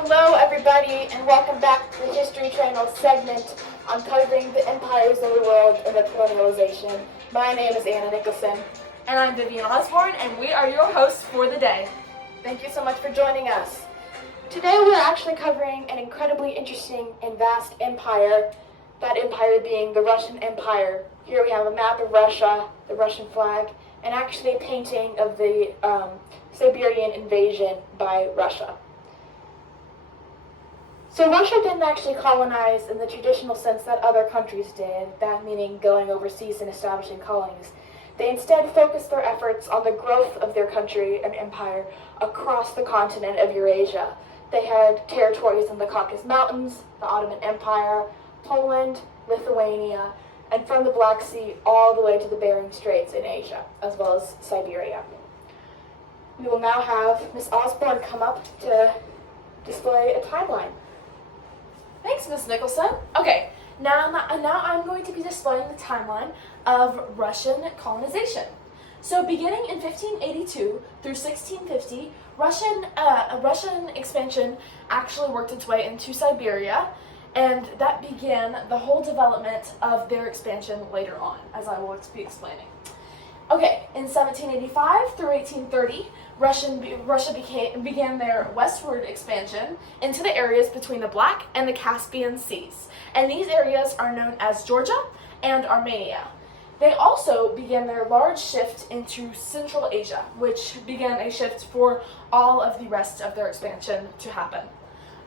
Hello, everybody, and welcome back to the History Channel segment on covering the empires of the world and their colonialization. My name is Anna Nicholson. And I'm Vivian Osborne, and we are your hosts for the day. Thank you so much for joining us. Today we're actually covering an incredibly interesting and vast empire, that empire being the Russian Empire. Here we have a map of Russia, the Russian flag, and actually a painting of the Siberian invasion by Russia. So Russia didn't actually colonize in the traditional sense that other countries did, that meaning going overseas and establishing colonies. They instead focused their efforts on the growth of their country and empire across the continent of Eurasia. They had territories in the Caucasus Mountains, the Ottoman Empire, Poland, Lithuania, and from the Black Sea all the way to the Bering Straits in Asia, as well as Siberia. We will now have Ms. Osborne come up to display a timeline. Thanks, Ms. Nicholson. Okay, now I'm going to be displaying the timeline of Russian colonization. So beginning in 1582 through 1650, Russian expansion actually worked its way into Siberia, and that began the whole development of their expansion later on, as I will be explaining. Okay, in 1785 through 1830, Russia began their westward expansion into the areas between the Black and the Caspian Seas, and these areas are known as Georgia and Armenia. They also began their large shift into Central Asia, which began a shift for all of the rest of their expansion to happen.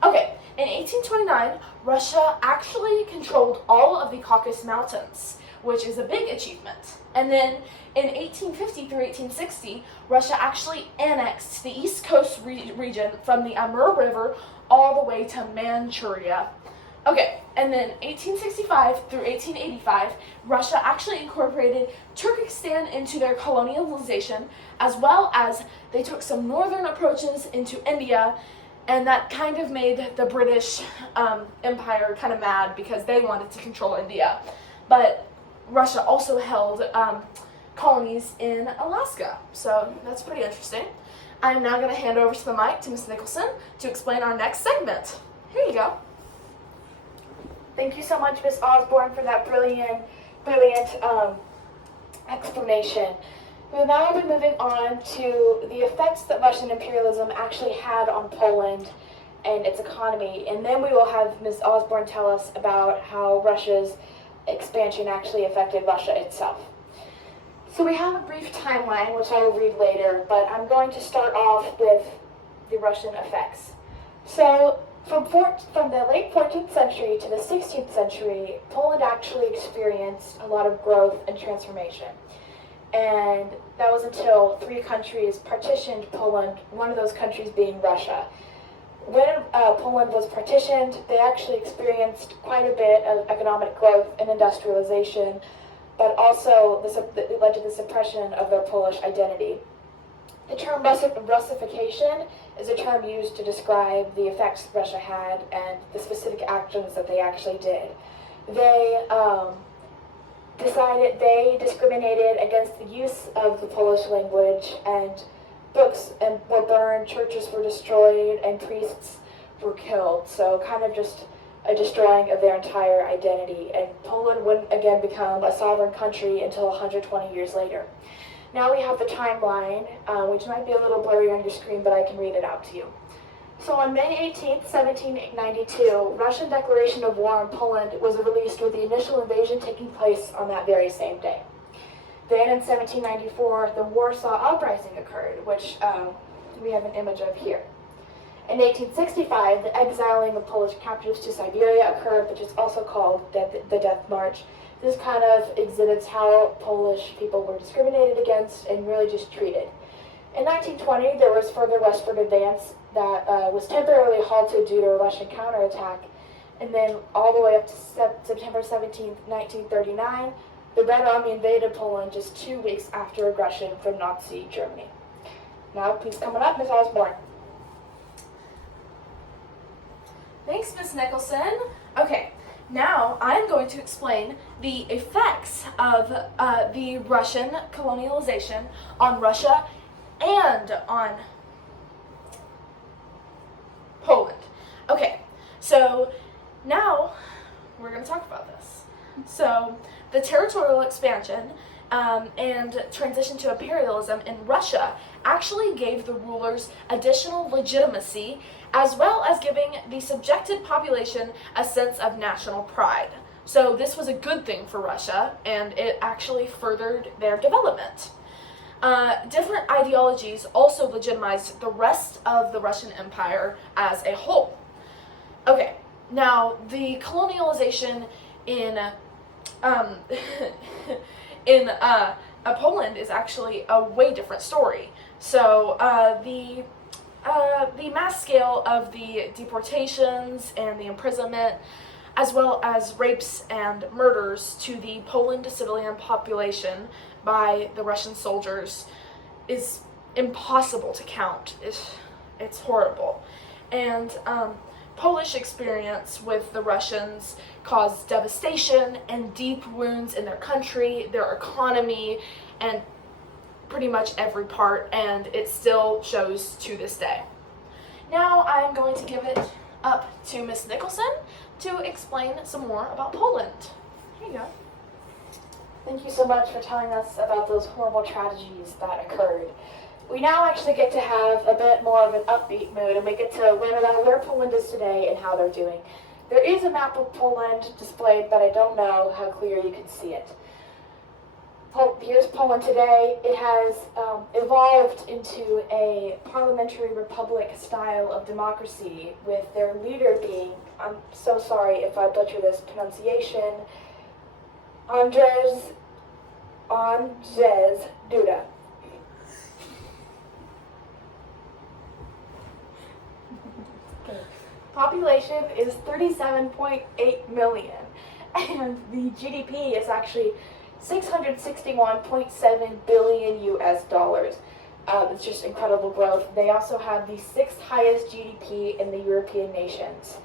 Okay, in 1829, Russia actually controlled all of the Caucasus Mountains, which is a big achievement. And then in 1850 through 1860, Russia actually annexed the East Coast region from the Amur River all the way to Manchuria. Okay, and then 1865 through 1885, Russia actually incorporated Turkestan into their colonialization, as well as they took some northern approaches into India, and that kind of made the British Empire kind of mad because they wanted to control India. But Russia also held colonies in Alaska, so that's pretty interesting. I'm now going to hand over to the mic to Ms. Nicholson to explain our next segment. Here you go. Thank you so much, Ms. Osborne, for that brilliant explanation. We'll now be moving on to the effects that Russian imperialism actually had on Poland and its economy, and then we will have Ms. Osborne tell us about how Russia's expansion actually affected Russia itself. So we have a brief timeline, which I will read later, but I'm going to start off with the Russian effects. So from the late 14th century to the 16th century, Poland actually experienced a lot of growth and transformation. And that was until three countries partitioned Poland, one of those countries being Russia. When Poland was partitioned, they actually experienced quite a bit of economic growth and industrialization, but also it led to the suppression of their Polish identity. The term Russification is a term used to describe the effects Russia had and the specific actions that they actually did. They discriminated against the use of the Polish language, and books were burned, churches were destroyed, and priests were killed. So kind of just a destroying of their entire identity. And Poland wouldn't again become a sovereign country until 120 years later. Now we have the timeline, which might be a little blurry on your screen, but I can read it out to you. So on May 18th, 1792, Russian declaration of war on Poland was released, with the initial invasion taking place on that very same day. Then in 1794, the Warsaw Uprising occurred, which we have an image of here. In 1865, the exiling of Polish captives to Siberia occurred, which is also called the Death March. This kind of exhibits how Polish people were discriminated against and really just treated. In 1920, there was further westward advance that was temporarily halted due to a Russian counterattack, and then all the way up to September 17, 1939, the Red Army invaded Poland just 2 weeks after aggression from Nazi Germany. Now, please come on up, Ms. Osborne. Thanks, Ms. Nicholson. Okay, now I'm going to explain the effects of the Russian colonialization on Russia and on Poland. Okay, so now we're going to talk about this. So the territorial expansion and transition to imperialism in Russia actually gave the rulers additional legitimacy, as well as giving the subjected population a sense of national pride. So this was a good thing for Russia, and it actually furthered their development. Different ideologies also legitimized the rest of the Russian Empire as a whole. Okay, now the colonialization in Poland is actually a way different story. So the mass scale of the deportations and the imprisonment, as well as rapes and murders to the Poland civilian population by the Russian soldiers, is impossible to count. It's horrible. And Polish experience with the Russians caused devastation and deep wounds in their country, their economy, and pretty much every part, and it still shows to this day. Now I'm going to give it up to Miss Nicholson to explain some more about Poland. Here you go. Thank you so much for telling us about those horrible tragedies that occurred. We now actually get to have a bit more of an upbeat mood, and we get to learn about where Poland is today and how they're doing. There is a map of Poland displayed, but I don't know how clear you can see it. Here's Poland today. It has evolved into a parliamentary republic style of democracy, with their leader being, I'm so sorry if I butcher this pronunciation, Andrzej Duda. Population is 37.8 million, and the GDP is actually 661.7 billion US dollars. It's just incredible growth. They also have the 6th highest GDP in the European nations.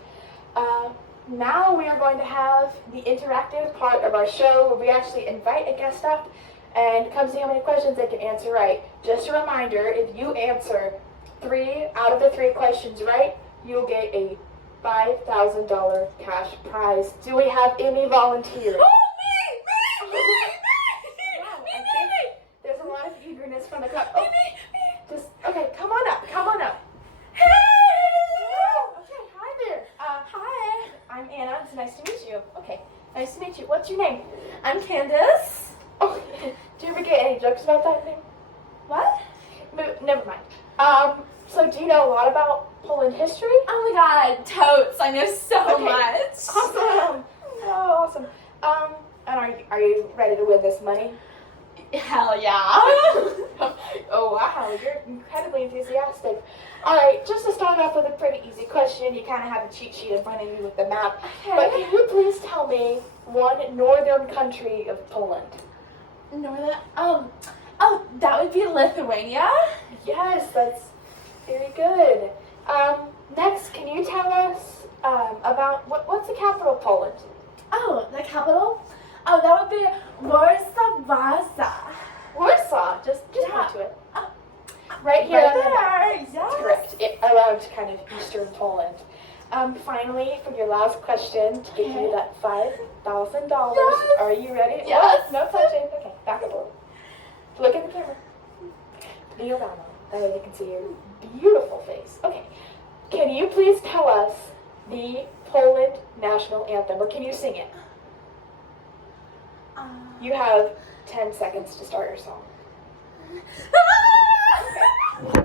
Now we are going to have the interactive part of our show, where we actually invite a guest up and come see how many questions they can answer right. Just a reminder, if you answer 3 out of the 3 questions right, you'll get a $5,000 cash prize. Do we have any volunteers? There's a lot of eagerness from the crowd. Oh, okay, come on up. Hey! Okay, hi there. Hi. I'm Anna. It's nice to meet you. Okay, nice to meet you. What's your name? I'm Candace. Oh, do you ever get any jokes about that name? What? Never mind. So do you know a lot about Poland history? Oh my god, totes. I know so much. Awesome. Oh, awesome. And are you ready to win this money? Hell yeah. Oh wow, you're incredibly enthusiastic. Alright, just to start off with a pretty easy question, you kind of have a cheat sheet in front of you with the map. Okay. But can you please tell me one northern country of Poland? Northern? Oh, that would be Lithuania. Yes, that's very good. Next, can you tell us about what's the capital of Poland? Oh, the capital? Oh, that would be Warsaw. Warsaw. Just Yeah. point to it. Right here. Right on the map. there. Yes. That's correct. Around kind of eastern Poland. Finally, for your last question, to give you that $5,000. Yes. Are you ready? Yes. Oh, no touching. Okay, back up a little. Look at the camera. Kneel down. That way they can see your beautiful face. Okay. Can you please tell us the Poland national anthem, or can you sing it? You have 10 seconds to start your song. Okay.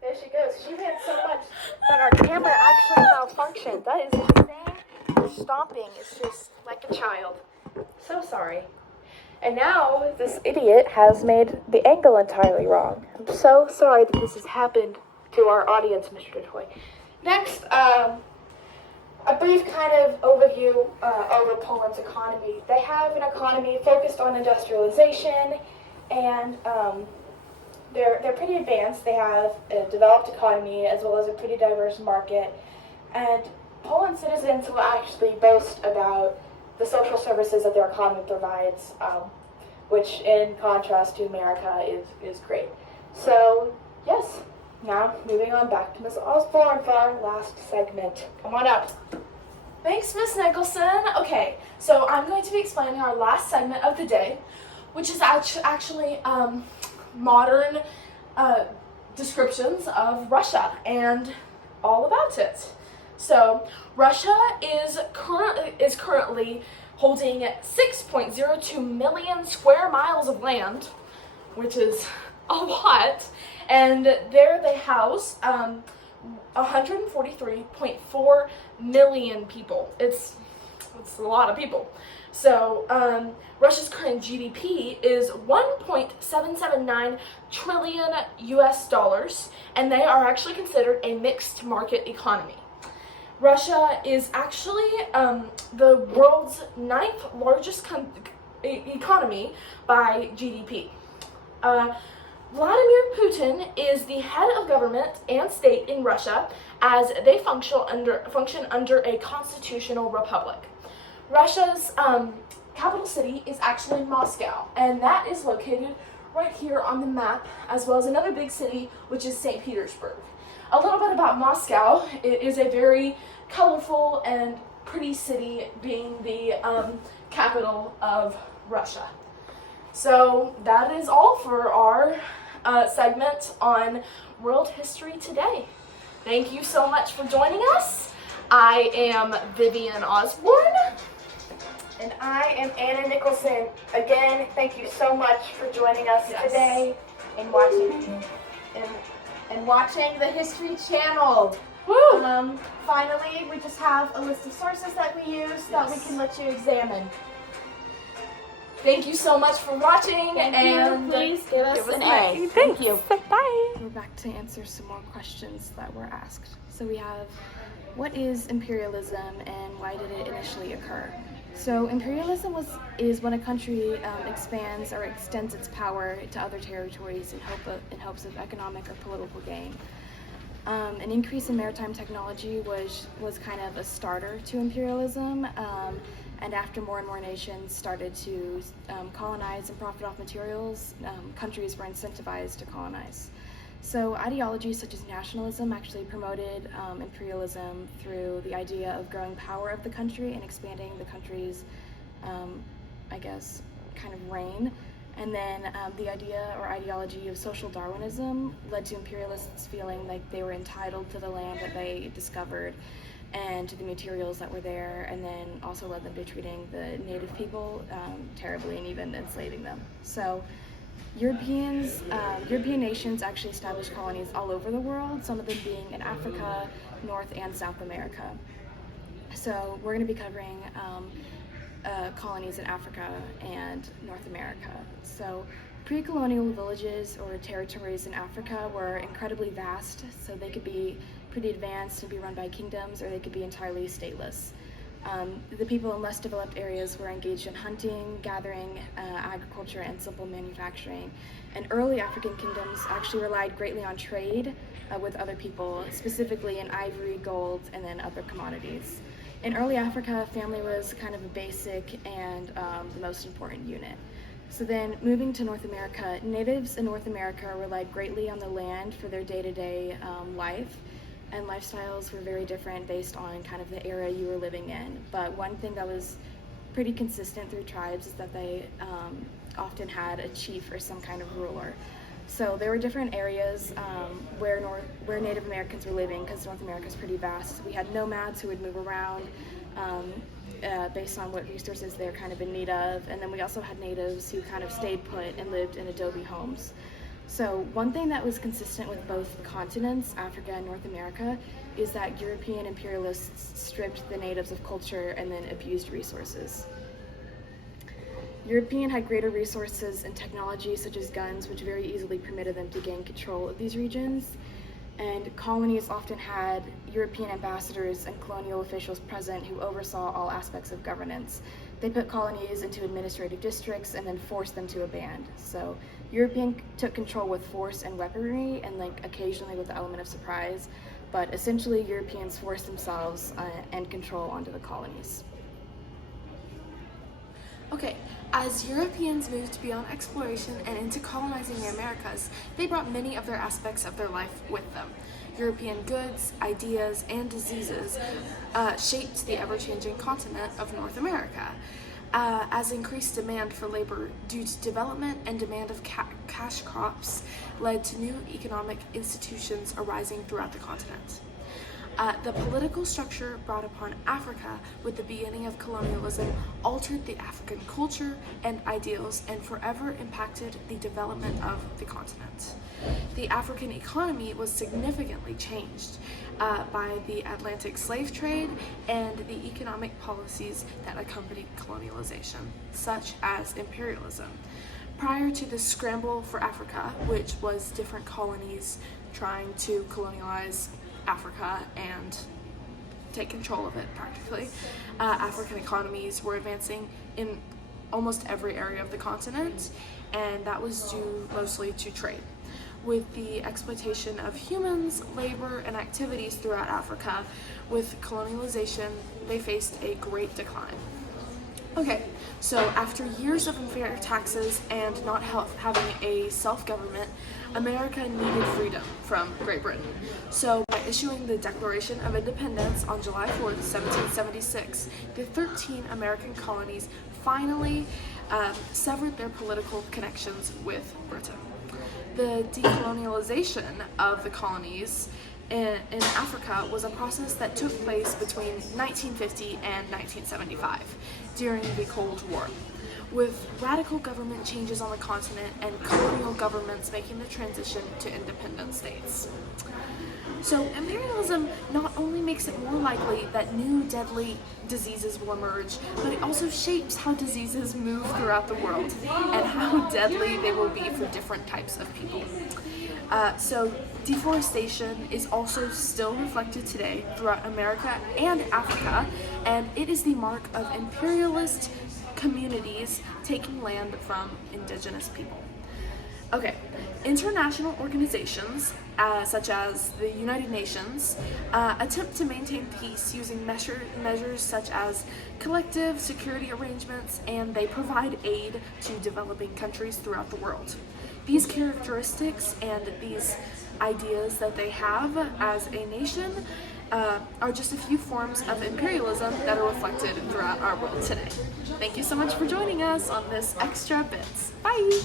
There she goes. She ran so much that our camera actually malfunctioned. That is insane. Her stomping is just like a child. So sorry. And now this idiot has made the angle entirely wrong. I'm so sorry that this has happened to our audience, Mr. DeToy. Next, a brief kind of overview over Poland's economy. They have an economy focused on industrialization, and they're pretty advanced. They have a developed economy as well as a pretty diverse market. And Poland citizens will actually boast about the social services that their economy provides, which in contrast to America is great. So, yes, Now, moving on back to Ms. Osborne for our last segment. Come on up. Thanks, Miss Nicholson. Okay, so I'm going to be explaining our last segment of the day, which is actually modern descriptions of Russia and all about it. So, Russia is currently holding 6.02 million square miles of land, which is a lot, and there they house 143.4 million people. It's a lot of people. So Russia's current GDP is 1.779 trillion US dollars, and they are actually considered a mixed market economy. Russia is actually the world's 9th largest economy by GDP. Vladimir Putin is the head of government and state in Russia, as they function under a constitutional republic. Russia's capital city is actually Moscow, and that is located right here on the map, as well as another big city, which is St. Petersburg. A little bit about Moscow. It is a very colorful and pretty city, being the capital of Russia. So that is all for our segment on world history today. Thank you so much for joining us. I am Vivian Osborne. And I am Anna Nicholson. Again, thank you so much for joining us today and watching the History Channel. Woo! Finally, we just have a list of sources that we use that we can let you examine. Thank you so much for watching, and please give us an A. Thank you. Bye. We're back to answer some more questions that were asked. So we have, what is imperialism and why did it initially occur? So imperialism is when a country expands or extends its power to other territories in hopes of economic or political gain. An increase in maritime technology was kind of a starter to imperialism, and after more and more nations started to colonize and profit off materials, countries were incentivized to colonize. So ideologies such as nationalism actually promoted imperialism through the idea of growing power of the country and expanding the country's, kind of reign. And then the idea or ideology of social Darwinism led to imperialists feeling like they were entitled to the land that they discovered and to the materials that were there, and then also led them to treating the native people terribly and even enslaving them. So European nations actually established colonies all over the world, some of them being in Africa, North and South America. So we're going to be covering colonies in Africa and North America. So pre-colonial villages or territories in Africa were incredibly vast, so they could be pretty advanced and be run by kingdoms, or they could be entirely stateless. The people in less developed areas were engaged in hunting, gathering, agriculture, and simple manufacturing. And early African kingdoms actually relied greatly on trade with other people, specifically in ivory, gold, and then other commodities. In early Africa, family was kind of a basic and the most important unit. So then moving to North America, natives in North America relied greatly on the land for their day-to-day life, and lifestyles were very different based on kind of the era you were living in. But one thing that was pretty consistent through tribes is that they often had a chief or some kind of ruler. So there were different areas where Native Americans were living, because North America is pretty vast. We had nomads who would move around based on what resources they're kind of in need of, and then we also had natives who kind of stayed put and lived in adobe homes. So one thing that was consistent with both continents, Africa and North America, is that European imperialists stripped the natives of culture and then abused resources. European had greater resources and technology such as guns, which very easily permitted them to gain control of these regions. And colonies often had European ambassadors and colonial officials present who oversaw all aspects of governance. They put colonies into administrative districts and then forced them to abandon. So European took control with force and weaponry, and occasionally with the element of surprise, but essentially Europeans forced themselves and control onto the colonies. Okay, as Europeans moved beyond exploration and into colonizing the Americas, they brought many of their aspects of their life with them. European goods, ideas, and diseases shaped the ever-changing continent of North America. As increased demand for labor due to development and demand of cash crops led to new economic institutions arising throughout the continent. The political structure brought upon Africa with the beginning of colonialism altered the African culture and ideals and forever impacted the development of the continent. The African economy was significantly changed by the Atlantic slave trade and the economic policies that accompanied colonialization, such as imperialism. Prior to the scramble for Africa, which was different colonies trying to colonialize Africa and take control of it practically, African economies were advancing in almost every area of the continent, and that was due mostly to trade. With the exploitation of humans, labor, and activities throughout Africa, with colonialization, they faced a great decline. Okay, so after years of unfair taxes and not having a self-government, America needed freedom from Great Britain. So by issuing the Declaration of Independence on July 4th, 1776, the 13 American colonies finally severed their political connections with Britain. The decolonialization of the colonies in Africa was a process that took place between 1950 and 1975 during the Cold War, with radical government changes on the continent and colonial governments making the transition to independent states. So imperialism not only makes it more likely that new deadly diseases will emerge, but it also shapes how diseases move throughout the world and how deadly they will be for different types of people. So deforestation is also still reflected today throughout America and Africa, and it is the mark of imperialist communities taking land from indigenous people. Okay, international organizations such as the United Nations attempt to maintain peace using measures such as collective security arrangements, and they provide aid to developing countries throughout the world. These characteristics and these ideas that they have as a nation are just a few forms of imperialism that are reflected throughout our world today. Thank you so much for joining us on this Extra Bits. Bye!